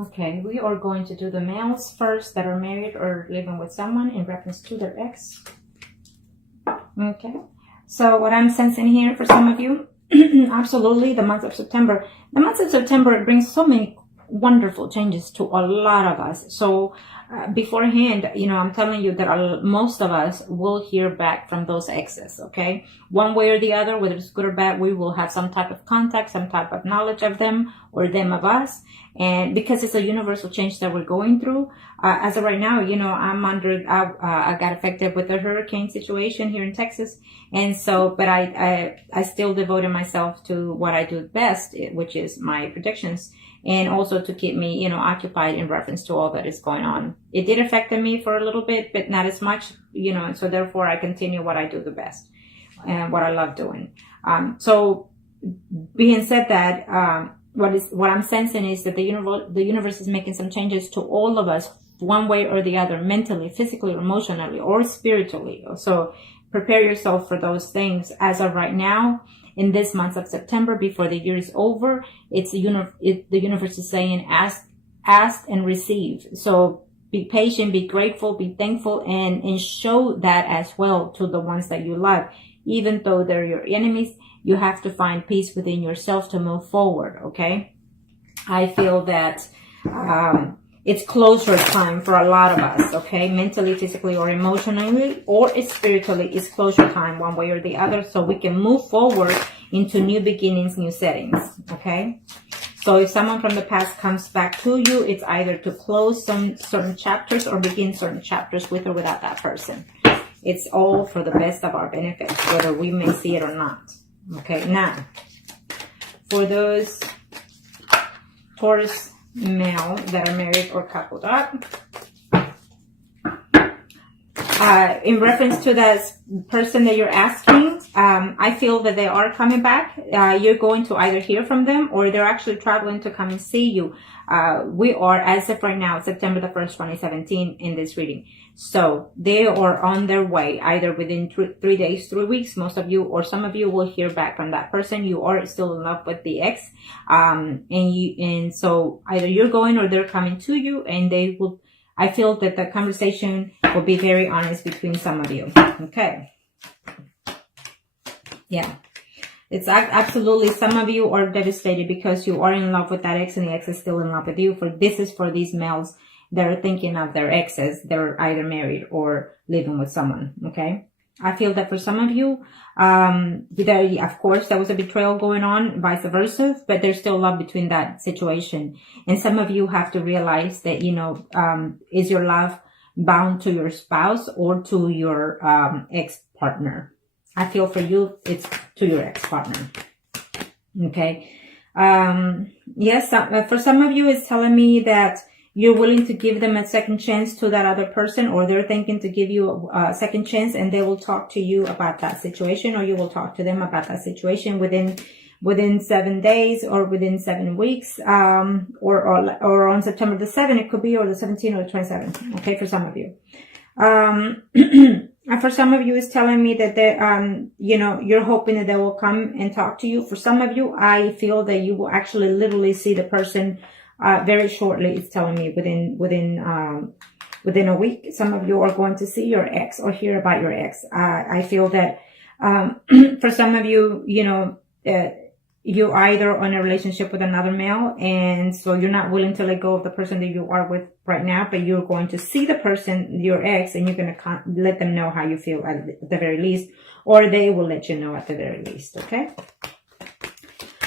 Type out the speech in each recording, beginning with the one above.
Okay, we are going to do the males first that are married or living with someone in reference to their ex. Okay, so what I'm sensing here for some of you, absolutely the month of September. The month of September, it brings so many wonderful changes to a lot of us. So beforehand, I'm telling you that most of us will hear back from those exes, okay? One way or the other, whether it's good or bad, we will have some type of contact, some type of knowledge of them or them of us. And because it's a universal change that we're going through, as of right now, I got affected with the hurricane situation here in Texas. And so, but I still devoted myself to what I do best, which is my predictions, and also to keep me, occupied in reference to all that is going on. It did affect me for a little bit, but not as much, and so therefore I continue what I do the best and what I love doing. So being said that, what I'm sensing is that the universe is making some changes to all of us, one way or the other, mentally, physically, emotionally, or spiritually. So prepare yourself for those things. As of right now, in this month of September, before the year is over, the universe is saying, ask and receive. So be patient, be grateful, be thankful, and show that as well to the ones that you love. Even though they're your enemies, you have to find peace within yourself to move forward, okay? I feel that it's closure time for a lot of us, okay? Mentally, physically, or emotionally, or spiritually, it's closure time one way or the other, so we can move forward into new beginnings, new settings, okay? So if someone from the past comes back to you, it's either to close some certain chapters or begin certain chapters with or without that person. It's all for the best of our benefit, whether we may see it or not. Okay, now, for those Taurus male that are married or coupled up, in reference to that person that you're asking, I feel that they are coming back. You're going to either hear from them or they're actually traveling to come and see you. We are, as of right now, September the 1st, 2017, in this reading. So they are on their way, either within 3 days, 3 weeks. Most of you or some of you will hear back from that person. You are still in love with the ex. And so either you're going or they're coming to you, and they will, I feel that the conversation will be very honest between some of you. Okay. Yeah. It's absolutely, some of you are devastated because you are in love with that ex and the ex is still in love with you. This is for these males that are thinking of their exes. They're either married or living with someone. Okay. I feel that for some of you, of course, there was a betrayal going on, vice versa, but there's still love between that situation. And some of you have to realize that, is your love bound to your spouse or to your ex-partner? I feel for you, it's to your ex-partner. Okay. Yes, for some of you, it's telling me that you're willing to give them a second chance to that other person, or they're thinking to give you a second chance, and they will talk to you about that situation, or you will talk to them about that situation within 7 days or within 7 weeks, or on September the 7th, it could be, or the 17th or the 27th. Okay, for some of you. And for some of you, it's telling me that they, you're hoping that they will come and talk to you. For some of you, I feel that you will actually literally see the person very shortly. It's telling me within a week. Some of you are going to see your ex or hear about your ex. I feel that for some of you, you're either on a relationship with another male, and so you're not willing to let go of the person that you are with right now, but you're going to see the person, your ex, and you're going to let them know how you feel at the very least, or they will let you know at the very least. Okay.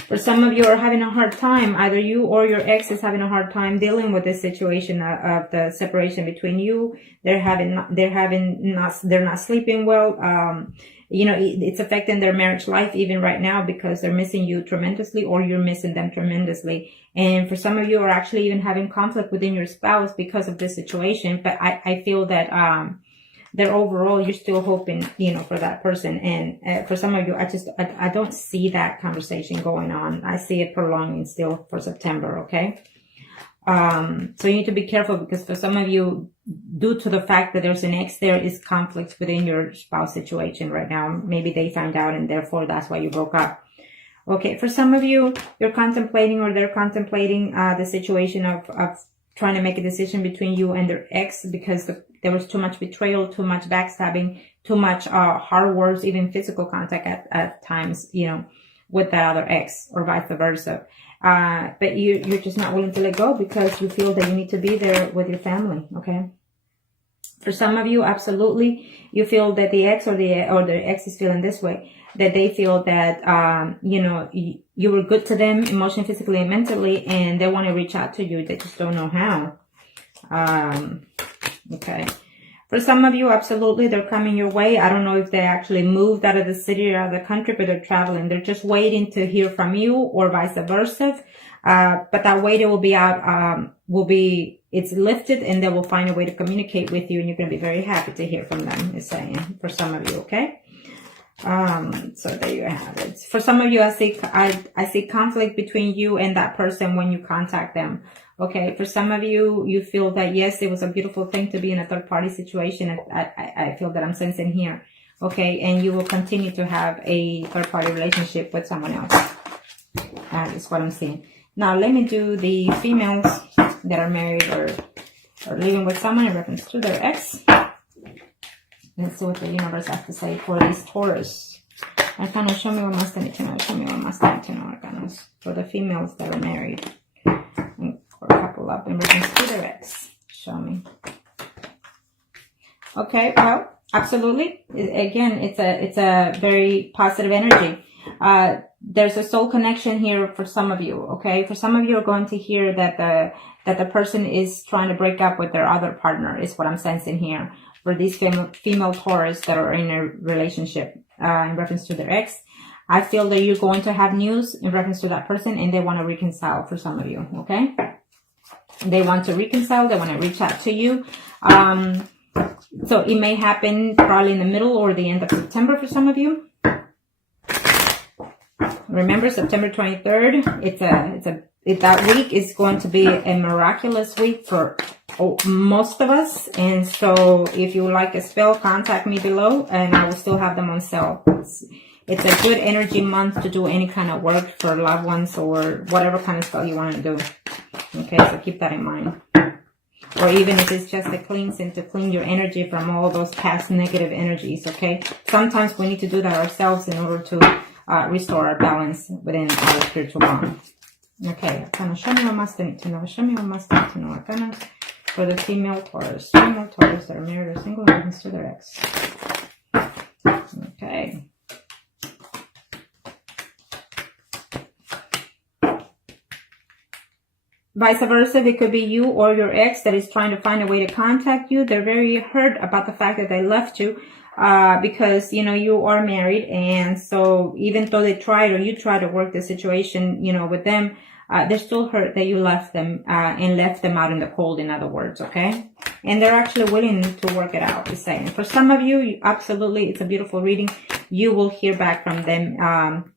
For some of you are having a hard time, either you or your ex is having a hard time dealing with this situation of the separation between you. They're not sleeping well. It's affecting their marriage life even right now because they're missing you tremendously, or you're missing them tremendously. And for some of you are actually even having conflict within your spouse because of this situation. But I feel that, that overall you're still hoping, for that person. And for some of you, I don't see that conversation going on. I see it prolonging still for September. Okay. So you need to be careful because for some of you, due to the fact that there's an ex, there is conflict within your spouse situation right now. Maybe they found out and therefore that's why you broke up. Okay, for some of you, you're contemplating or they're contemplating the situation of trying to make a decision between you and their ex because there was too much betrayal, too much backstabbing, too much hard words, even physical contact at times, you know, with that other ex or vice versa. But you're just not willing to let go because you feel that you need to be there with your family, okay? For some of you, absolutely, you feel that the ex or the ex is feeling this way, that they feel that, you know, you were good to them emotionally, physically, and mentally, and they want to reach out to you. They just don't know how. Okay. For some of you, absolutely, they're coming your way. I don't know if they actually moved out of the city or out of the country, but they're traveling. They're just waiting to hear from you or vice versa. But that waiting will be out, it's lifted and they will find a way to communicate with you and you're going to be very happy to hear from them, is saying, for some of you, okay? So there you have it. For some of you, I see conflict between you and that person when you contact them. Okay, for some of you, you feel that, yes, it was a beautiful thing to be in a third-party situation. I feel that I'm sensing here. Okay, and you will continue to have a third-party relationship with someone else. That is what I'm seeing. Now, let me do the females that are married or living with someone in reference to their ex. Let's see what the universe has to say for these Taurus. Arcana, show me what must I need to know. Show me what must I need to know, Arcanas, for the females that are married. Or couple up in reference to their ex. Show me. Okay, well, absolutely. Again, it's a very positive energy. There's a soul connection here for some of you. Okay, for some of you are going to hear that the person is trying to break up with their other partner. Is what I'm sensing here for these female Taurus that are in a relationship in reference to their ex. I feel that you're going to have news in reference to that person, and they want to reconcile for some of you. Okay. They want to reconcile. They want to reach out to you. So it may happen probably in the middle or the end of September for some of you. Remember, September 23rd. That week is going to be a miraculous week for most of us. And so, if you would like a spell, contact me below, and I will still have them on sale. It's a good energy month to do any kind of work for loved ones or whatever kind of spell you want to do. Okay, so keep that in mind. Or even if it's just a cleansing to clean your energy from all those past negative energies, okay? Sometimes we need to do that ourselves in order to restore our balance within our spiritual bond. Okay, Arcana, show me what must I need to know. Show me what must I need to know, Arcana, for the female Taurus. Female Taurus that are married or single in reference to their ex. Okay. Vice versa, it could be you or your ex that is trying to find a way to contact you. They're very hurt about the fact that they left you because, you know, you are married. And so even though they tried or you tried to work the situation, you know, with them, they're still hurt that you left them and left them out in the cold, in other words, okay? And they're actually willing to work it out, is saying. For some of you, absolutely, it's a beautiful reading. You will hear back from them.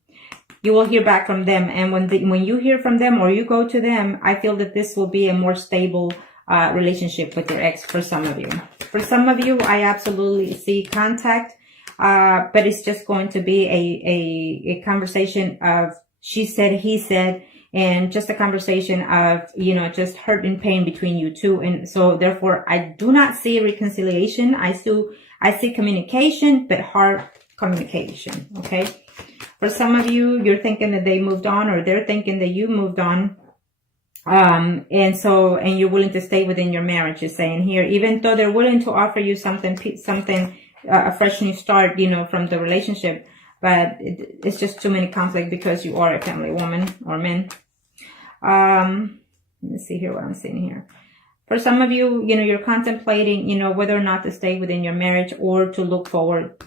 You will hear back from them. And when you hear from them or you go to them, I feel that this will be a more stable relationship with your ex for some of you. For some of you, I absolutely see contact, but it's just going to be a conversation of she said, he said, and just a conversation of, you know, just hurt and pain between you two. And so therefore, I do not see reconciliation. I see communication, but hard communication, okay? For some of you, you're thinking that they moved on or they're thinking that you moved on. And you're willing to stay within your marriage, is saying here, even though they're willing to offer you something, a fresh new start, you know, from the relationship, but it's just too many conflict because you are a family woman or man. Let me see here what I'm seeing here. For some of you, you know, you're contemplating, you know, whether or not to stay within your marriage or to look forward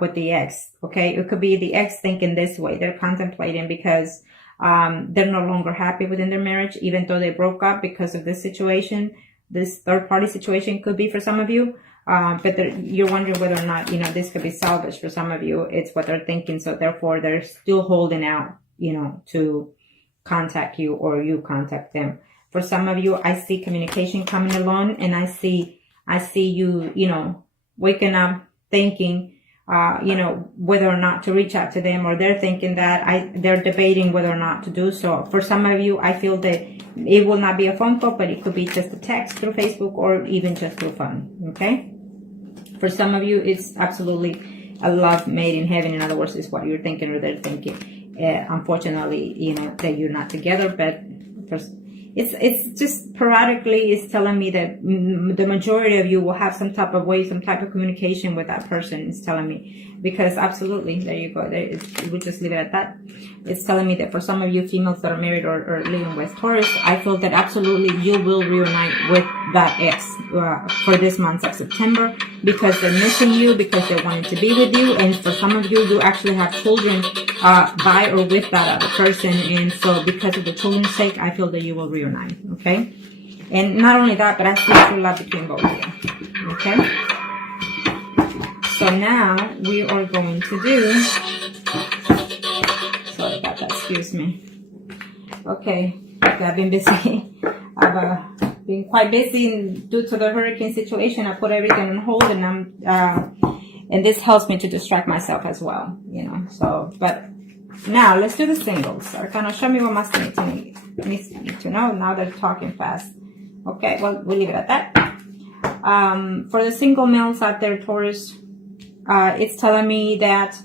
with the ex. Okay, it could be the ex thinking this way. They're contemplating because they're no longer happy within their marriage, even though they broke up because of this situation. This third party situation could be for some of you, but you're wondering whether or not, you know, this could be salvaged for some of you. It's what they're thinking, so therefore they're still holding out, you know, to contact you or you contact them. For some of you, I see communication coming along, and I see you, you know, waking up thinking, whether or not to reach out to them, or they're thinking that they're debating whether or not to do so. For some of you, I feel that it will not be a phone call, but it could be just a text through Facebook or even just through phone. Okay. For some of you, it's absolutely a love made in heaven. In other words, it's what you're thinking or they're thinking. Unfortunately, that you're not together, but it's just periodically it's telling me that the majority of you will have some type of way, some type of communication with that person. It's telling me, because absolutely, there you go. We'll just leave it at that. It's telling me that for some of you females that are married or living with Taurus, I feel that absolutely you will reunite with that ex for this month of September, because they're missing you, because they wanted to be with you, and for some of you, you actually have children by or with that other person, and so because of the children's sake, I feel that you will reunite. Okay, and not only that, but I see true love between both of you. Okay. So now we are going to do, sorry about that, excuse me. Okay, I've been busy. I've been quite busy due to the hurricane situation. I put everything on hold, and and this helps me to distract myself as well, So, but now let's do the singles. Arcana, show me what Master needs to know. Now they're talking fast. Okay, well, we'll leave it at that. For the single males out there, Taurus, it's telling me that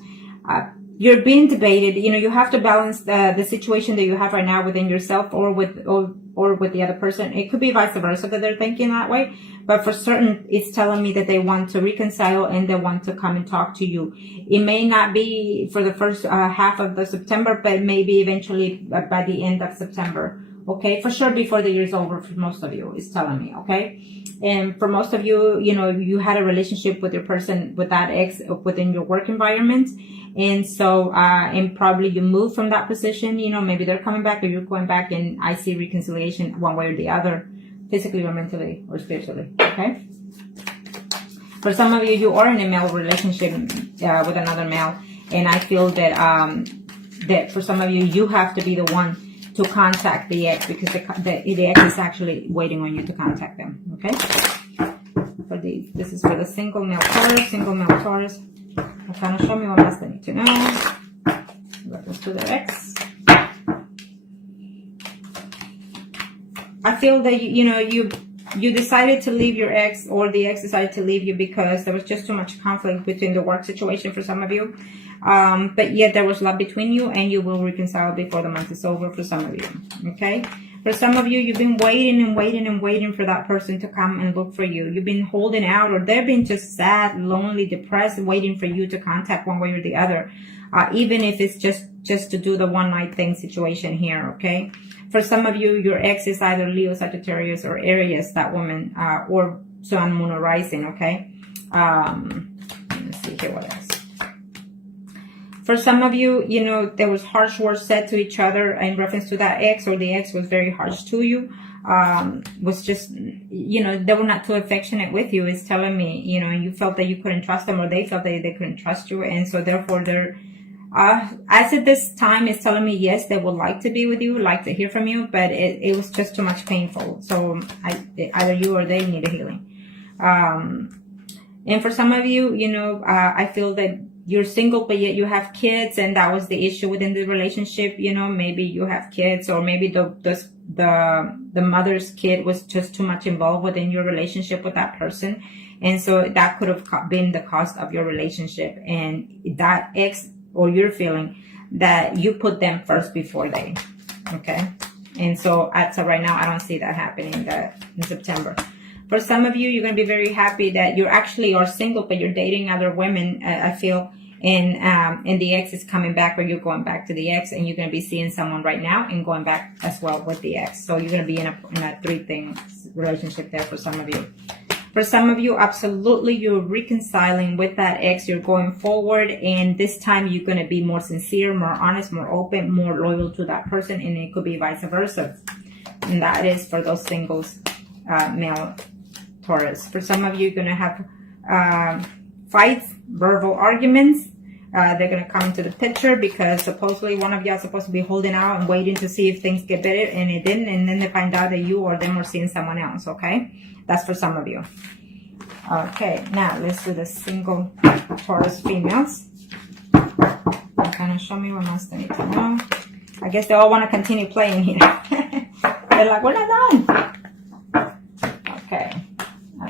you're being debated. You have to balance the situation that you have right now within yourself or with the other person. It could be vice versa that they're thinking that way, but for certain, it's telling me that they want to reconcile and they want to come and talk to you. It may not be for the first half of the September, but maybe eventually by the end of September. Okay, for sure before the year's over for most of you, it's telling me, okay? And for most of you, you had a relationship with your person, with that ex within your work environment. And so, and probably you moved from that position, maybe they're coming back or you're going back, and I see reconciliation one way or the other, physically or mentally or spiritually, okay? For some of you, you are in a male relationship with another male, and I feel that, that for some of you, you have to be the one to contact the ex, because the ex is actually waiting on you to contact them. Okay. This is for the single male Taurus. Kind of show me what else they need to know. Reference to their ex. I feel that you decided to leave your ex, or the ex decided to leave you because there was just too much conflict between the work situation for some of you. But yet there was love between you, and you will reconcile before the month is over for some of you. Okay. For some of you, you've been waiting for that person to come and look for you. You've been holding out, or they've been just sad, lonely, depressed, waiting for you to contact one way or the other. Even if it's just to do the one night thing situation here. Okay. For some of you, your ex is either Leo, Sagittarius, or Aries, that woman, or Sun, Moon, or Rising. Okay. Let me see here what else. For some of you, there was harsh words said to each other in reference to that ex, or the ex was very harsh to you. Was just, they were not too affectionate with you. It's telling me, you felt that you couldn't trust them, or they felt that they couldn't trust you. And so therefore they're, as at this time, it's telling me, yes, they would like to be with you, like to hear from you, but it was just too much painful. So either you or they need a healing. And for some of you, I feel that you're single, but yet you have kids, and that was the issue within the relationship. Maybe you have kids, or maybe the mother's kid was just too much involved within your relationship with that person. And so that could have been the cost of your relationship. And that ex, or you're feeling that you put them first before they, okay? And so right now, I don't see that happening in September. For some of you, you're going to be very happy that you actually are single, but you're dating other women, I feel, and the ex is coming back, or you're going back to the ex, and you're going to be seeing someone right now and going back as well with the ex. So you're going to be in a three-thing relationship there for some of you. For some of you, absolutely, you're reconciling with that ex. You're going forward, and this time you're going to be more sincere, more honest, more open, more loyal to that person, and it could be vice versa. And that is for those singles, male Taurus. For some of you, you're going to have fights, verbal arguments. They're going to come into the picture because supposedly one of you are supposed to be holding out and waiting to see if things get better, and it didn't. And then they find out that you or them are seeing someone else. Okay, that's for some of you. Okay, now let's do the single Taurus females. Kind of show me what else they need to know. I guess they all want to continue playing here. They're like, we're not done. Okay.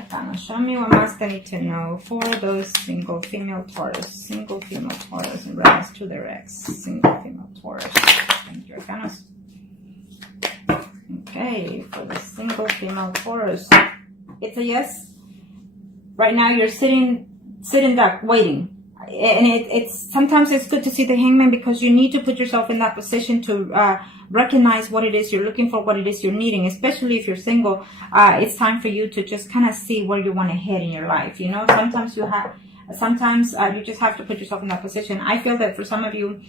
Kind of show me what else they need to know for those single female Taurus. Single female Taurus in reference to their ex. Single female Taurus. Thank you, Arcanos. Okay, for the single female Taurus. It's a yes. Right now you're sitting duck, waiting. And it's sometimes it's good to see the Hangman, because you need to put yourself in that position to recognize what it is you're looking for, what it is you're needing. Especially if you're single, it's time for you to just kind of see where you want to head in your life. You know, sometimes you just have to put yourself in that position. I feel that for some of you,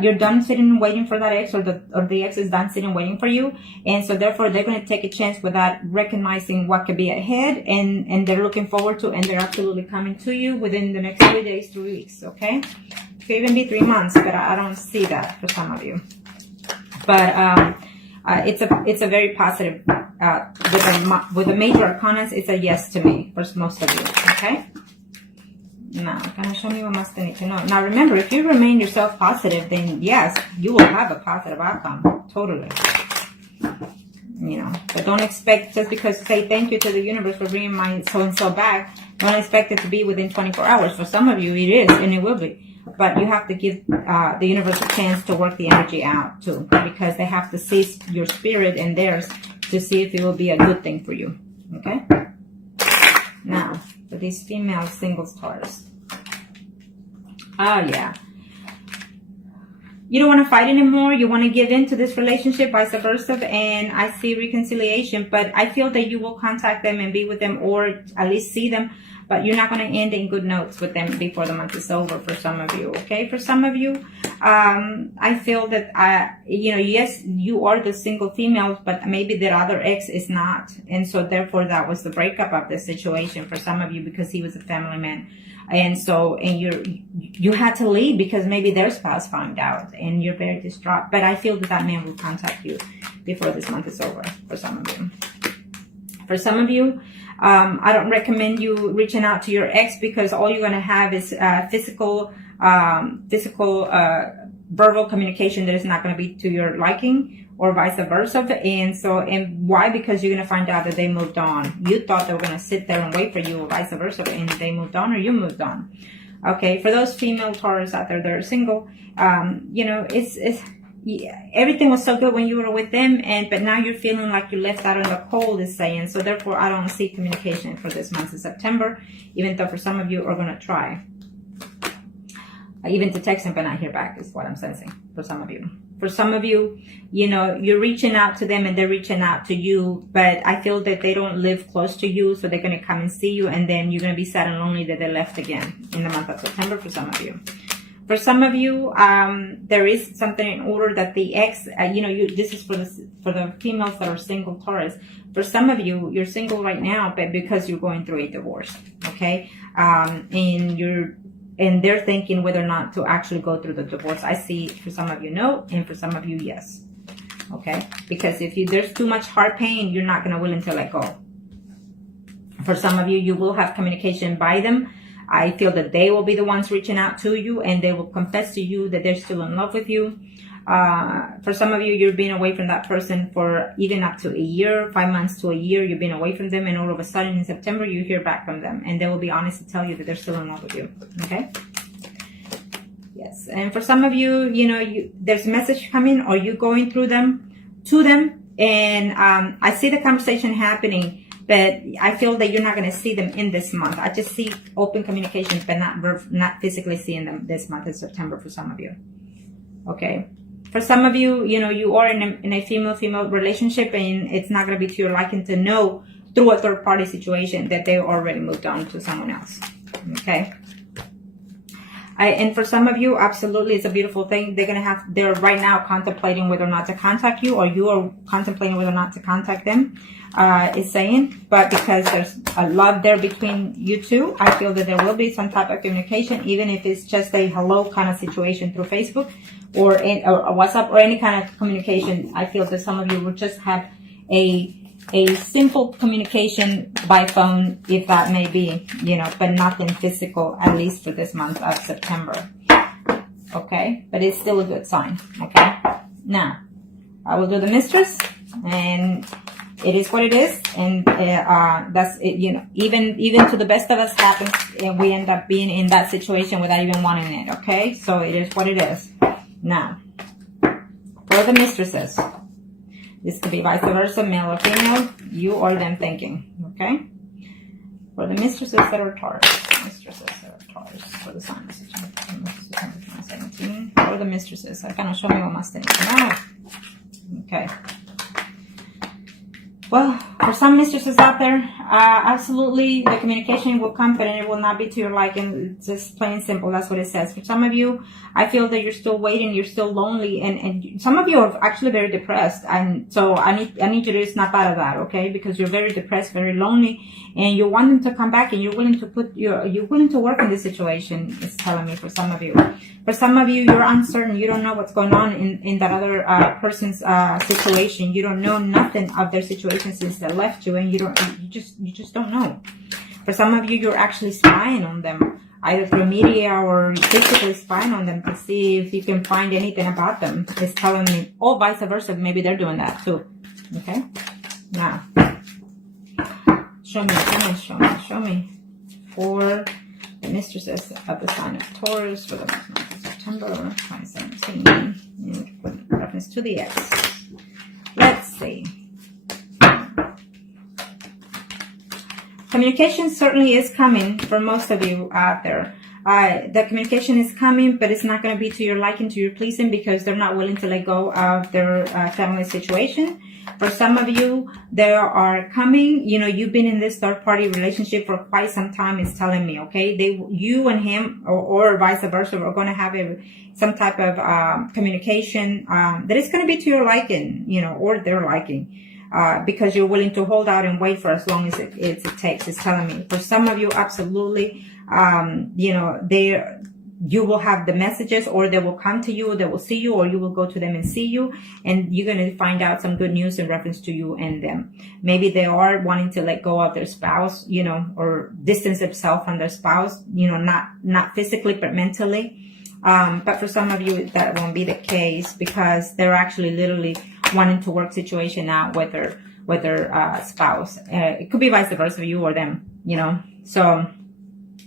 you're done sitting and waiting for that ex, or the ex is done sitting and waiting for you, and so therefore they're going to take a chance without recognizing what could be ahead, and they're looking forward to, and they're absolutely coming to you within the next 3 days, 3 weeks. Okay, it could even be 3 months, but I don't see that for some of you. But it's a very positive. With the major arcanas, it's a yes to me for most of you. Okay. Now, kind of show me what must I need to know. Now, remember, if you remain yourself positive, then yes, you will have a positive outcome. Totally. You know, but don't expect, just because say thank you to the universe for bringing my so-and-so back, don't expect it to be within 24 hours. For some of you, it is, and it will be. But you have to give the universe a chance to work the energy out, too, because they have to see your spirit and theirs to see if it will be a good thing for you. Okay? Now, for these female singles Taurus. Oh, yeah. You don't want to fight anymore. You want to give in to this relationship, vice versa. And I see reconciliation, but I feel that you will contact them and be with them, or at least see them. But you're not going to end in good notes with them before the month is over for some of you. Okay, for some of you, I feel that, yes, you are the single females, but maybe their other ex is not. And so therefore that was the breakup of the situation for some of you, because he was a family man. And so, you had to leave because maybe their spouse found out, and you're very distraught. But I feel that that man will contact you before this month is over for some of you. For some of you, I don't recommend you reaching out to your ex, because all you're going to have is physical, verbal communication that is not going to be to your liking, or vice versa. And why? Because you're going to find out that they moved on. You thought they were going to sit there and wait for you, or vice versa, and they moved on, or you moved on. Okay, for those female Taurus out there that are single, everything was so good when you were with them, but now you're feeling like you're left out in the cold, is saying. So therefore, I don't see communication for this month of September, even though for some of you are going to try. Even to text them but not hear back is what I'm sensing for some of you. For some of you, you're reaching out to them and they're reaching out to you, but I feel that they don't live close to you, so they're going to come and see you, and then you're going to be sad and lonely that they left again in the month of September for some of you. For some of you, there is something in order that the ex, this is for the females that are single Taurus. For some of you, you're single right now, but because you're going through a divorce, okay? And they're thinking whether or not to actually go through the divorce. I see for some of you, no, and for some of you, yes. Okay? Because if there's too much heart pain, you're not going to willing to let go. For some of you, you will have communication by them. I feel that they will be the ones reaching out to you, and they will confess to you that they're still in love with you. For some of you, you're being away from that person for even up to a year, 5 months to a year. You've been away from them, and all of a sudden in September, you hear back from them, and they will be honest to tell you that they're still in love with you. Okay? Yes. And for some of you, there's a message coming, or you going through them, to them, and I see the conversation happening, but I feel that you're not going to see them in this month. I just see open communications, but not physically seeing them this month in September for some of you. Okay? For some of you, you are in a female-female relationship, and it's not going to be to your liking to know through a third-party situation that they already moved on to someone else. Okay? And for some of you, absolutely, it's a beautiful thing. They're right now contemplating whether or not to contact you, or you are contemplating whether or not to contact them, is saying. But because there's a love there between you two, I feel that there will be some type of communication, even if it's just a hello kind of situation through Facebook or WhatsApp or any kind of communication. I feel that some of you will just have a a simple communication by phone, if that may be, you know, but nothing physical, at least for this month of September. Okay, but it's still a good sign. Okay, now I will do the mistress, and it is what it is, and that's it. You know, even to the best of us happens, and we end up being in that situation without even wanting it. Okay, so it is what it is. Now, for the mistresses, this could be vice versa, male or female, you or them thinking. Okay, for the mistresses that are Taurus, for the sign message. September 2017. For the mistresses, acá show me what más tenemos. Okay. Well, for some mistresses out there, absolutely the communication will come, but it will not be to your liking. It's just plain and simple. That's what it says. For some of you, I feel that you're still waiting, you're still lonely, and some of you are actually very depressed. And so I need you to snap out of that, okay? Because you're very depressed, very lonely, and you want them to come back, and you're willing to work in this situation. It's telling me for some of you. For some of you, you're uncertain. You don't know what's going on in that other person's situation. You don't know nothing of their situation since they left you, and you just don't know. For some of you, you're actually spying on them, either through media or physically spying on them to see if you can find anything about them. It's telling me, or vice versa, maybe they're doing that too. Okay? Now, show me for the mistresses of the sign of Taurus for the month of September 2017 in reference to the ex. Let's see. Communication certainly is coming for most of you out there. The communication is coming, but it's not going to be to your liking, to your pleasing, because they're not willing to let go of their family situation. For some of you, they are coming, you know, you've been in this third-party relationship for quite some time, it's telling me, okay? You and him, or vice versa, are going to have some type of communication that is going to be to your liking, you know, or their liking. Because you're willing to hold out and wait for as long as it takes, it's telling me. For some of you, absolutely, you know, you will have the messages, or they will come to you, they will see you, or you will go to them and see you, and you're going to find out some good news in reference to you and them. Maybe they are wanting to let go of their spouse, you know, or distance themselves from their spouse, you know, not physically, but mentally. But for some of you, that won't be the case, because they're actually literally wanting to work situation out with their spouse. It could be vice versa, you or them, you know. So,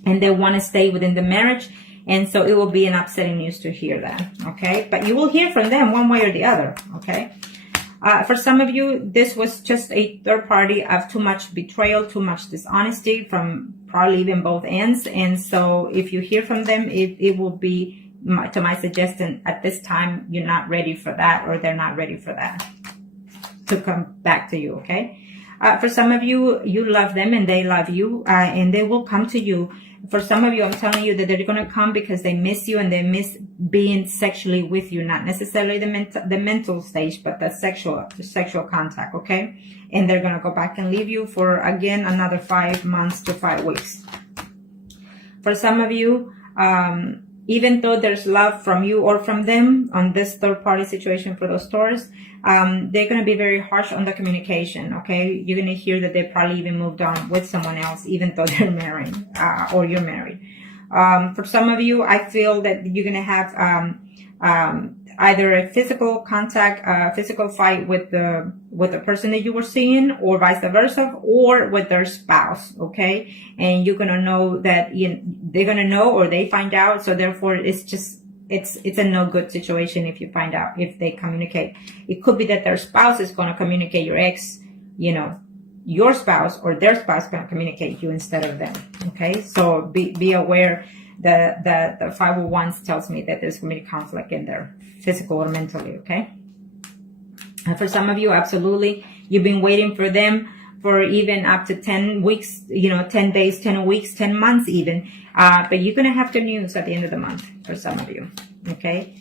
and they want to stay within the marriage. And so it will be an upsetting news to hear that, okay? But you will hear from them one way or the other, okay? For some of you, this was just a third party of too much betrayal, too much dishonesty from probably even both ends. And so if you hear from them, it will be, to my suggestion, at this time, you're not ready for that, or they're not ready for that to come back to you, okay? For some of you, you love them and they love you, and they will come to you. For some of you, I'm telling you that they're going to come because they miss you and they miss being sexually with you, not necessarily the mental stage, but the sexual contact, okay? And they're going to go back and leave you for, again, another 5 months to 5 weeks. For some of you, even though there's love from you or from them on this third-party situation for those Taurus, they're going to be very harsh on the communication, okay? You're going to hear that they probably even moved on with someone else, even though they're married, or you're married. For some of you, I feel that you're going to have either a physical contact, physical fight with the person that you were seeing, or vice versa, or with their spouse, okay? And you're going to know that they're going to know, or they find out. So therefore, it's a no good situation if you find out, if they communicate. It could be that their spouse is going to communicate your ex, you know, your spouse, or their spouse going to communicate you instead of them, okay? So be aware that the 501s tells me that there's going to be conflict in there, physical or mentally, okay? And for some of you, absolutely, you've been waiting for them for even up to 10 weeks, you know, 10 days, 10 weeks, 10 months even. But you're going to have good news at the end of the month for some of you, okay?